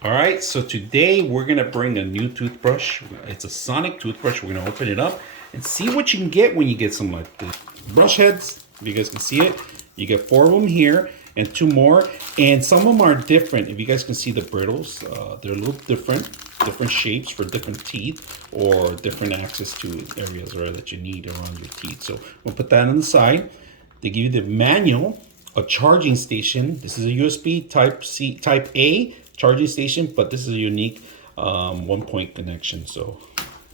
All right, so today we're gonna bring a new toothbrush. It's a sonic toothbrush. We're gonna open it up and see what you can get when you get some like the brush heads. If you guys can see it, you get 4 of them here and 2 more, and some of them are different. If you guys can see the brittles, they're a little different shapes for different teeth or different access to areas right, that you need around your teeth. So we'll put that on the side. They give you the manual, a charging station. This is a USB Type A charging station, but this is a unique 1-point connection. So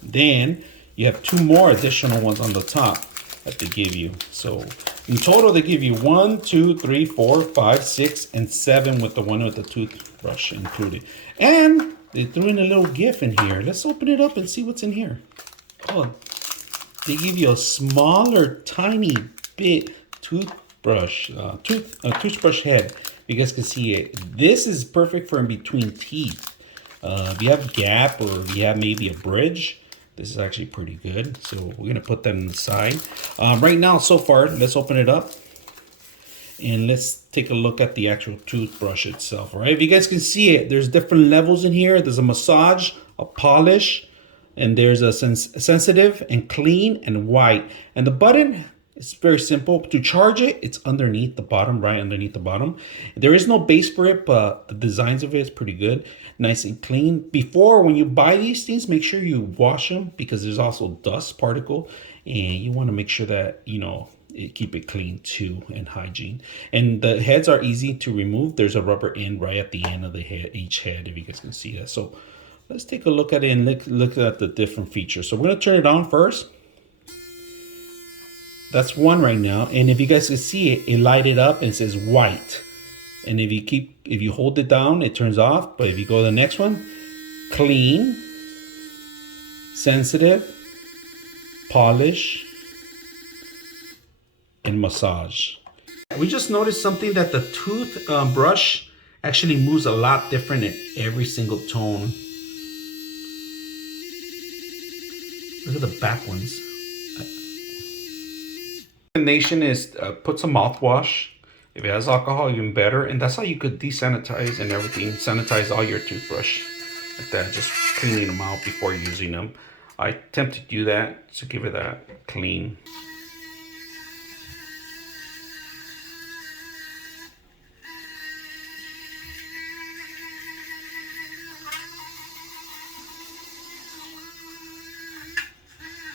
then you have 2 more additional ones on the top that they give you. So in total, they give you 1, 2, 3, 4, 5, 6, and 7 with the one with the toothbrush included. And they threw in a little gift in here. Let's open it up and see what's in here. Oh, they give you a smaller, tiny bit toothbrush head. You guys can see it. This is perfect for in between teeth. If you have a gap or if you have maybe a bridge, this is actually pretty good. So we're gonna put that on the side. Right now, so far, let's open it up and let's take a look at the actual toothbrush itself. All right, if you guys can see it, there's different levels in here. There's a massage, a polish, and there's a sensitive and clean and white. And the button, it's very simple. To charge it, it's underneath the bottom, right underneath the bottom. There is no base for it, but the designs of it is pretty good. Nice and clean. Before, when you buy these things, make sure you wash them because there's also dust particle. And you want to make sure that, you know, keep it clean too and hygiene. And the heads are easy to remove. There's a rubber end right at the end of the head, each head, if you guys can see that. So let's take a look at it and look at the different features. So we're going to turn it on first. That's one right now, and if you guys can see it, it lighted up and it says white. And if you hold it down, it turns off. But if you go to the next one, clean, sensitive, polish, and massage. We just noticed something that the brush actually moves a lot different in every single tone. Look at the back ones. Recommendation is put some mouthwash. If it has alcohol, even better. And that's how you could desanitize and everything. Sanitize all your toothbrush like that, just cleaning them out before using them. I attempt to do that to give it that clean.